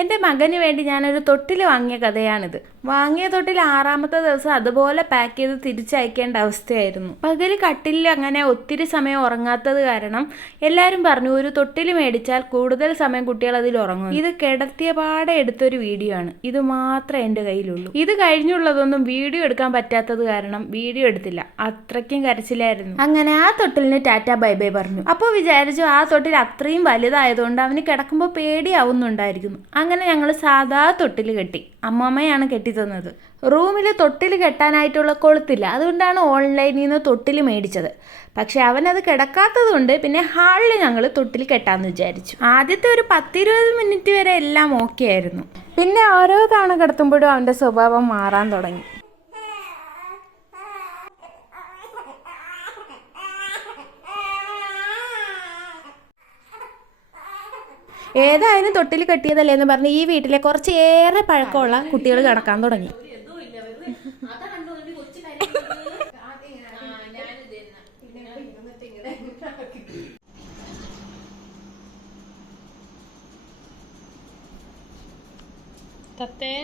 എൻ്റെ മകന് വേണ്ടി ഞാനൊരു തൊട്ടിൽ വാങ്ങിയ കഥയാണിത്. വാങ്ങിയ തൊട്ടിൽ 6ാമത്തെ ദിവസം അതുപോലെ പാക്ക് ചെയ്ത് തിരിച്ചയക്കേണ്ട അവസ്ഥയായിരുന്നു. പകല് കട്ടിലിൽ അങ്ങനെ ഒത്തിരി സമയം ഉറങ്ങാത്തത് കാരണം എല്ലാവരും പറഞ്ഞു ഒരു തൊട്ടിൽ മേടിച്ചാൽ കൂടുതൽ സമയം കുട്ടികൾ അതിൽ ഉറങ്ങും. ഇത് കിടത്തിയ പാടെ എടുത്തൊരു വീഡിയോ ആണ്. ഇത് മാത്രമേ എൻ്റെ കയ്യിലുള്ളൂ. ഇത് കഴിഞ്ഞുള്ളതൊന്നും വീഡിയോ എടുക്കാൻ പറ്റാത്തത് കാരണം വീഡിയോ എടുത്തില്ല. അത്രയ്ക്കും കരച്ചിലായിരുന്നു. അങ്ങനെ ആ തൊട്ടിലിന് ടാറ്റ ബൈ ബൈ പറഞ്ഞു. അപ്പോൾ വിചാരിച്ചു ആ തൊട്ടിൽ അത്രയും വലുതായതുകൊണ്ട് അവന് കിടക്കുമ്പോൾ പേടിയാവുന്നുണ്ടായിരിക്കുന്നു. അങ്ങനെ ഞങ്ങൾ സാധാ തൊട്ടിൽ കെട്ടി. അമ്മമ്മയാണ് കെട്ടിത്തന്നത്. റൂമിൽ തൊട്ടിൽ കെട്ടാനായിട്ടുള്ള കൊളുത്തില്ല, അതുകൊണ്ടാണ് ഓൺലൈനിൽ നിന്ന് തൊട്ടിൽ മേടിച്ചത്. പക്ഷെ അവനത് കിടക്കാത്തത് കൊണ്ട് പിന്നെ ഹാളിൽ ഞങ്ങൾ തൊട്ടിൽ കെട്ടാമെന്ന് വിചാരിച്ചു. ആദ്യത്തെ ഒരു 10-20 മിനിറ്റ് വരെ എല്ലാം ഓക്കെ ആയിരുന്നു. പിന്നെ ഓരോ തവണ കിടത്തുമ്പോഴും അവൻ്റെ സ്വഭാവം മാറാൻ തുടങ്ങി. ഏതായാലും തൊട്ടിൽ കെട്ടിയതല്ലേ എന്ന് പറഞ്ഞ് ഈ വീട്ടിലെ കുറച്ചേറെ പഴക്കമുള്ള കുട്ടികൾ കിടക്കാൻ തുടങ്ങി. തത്തേ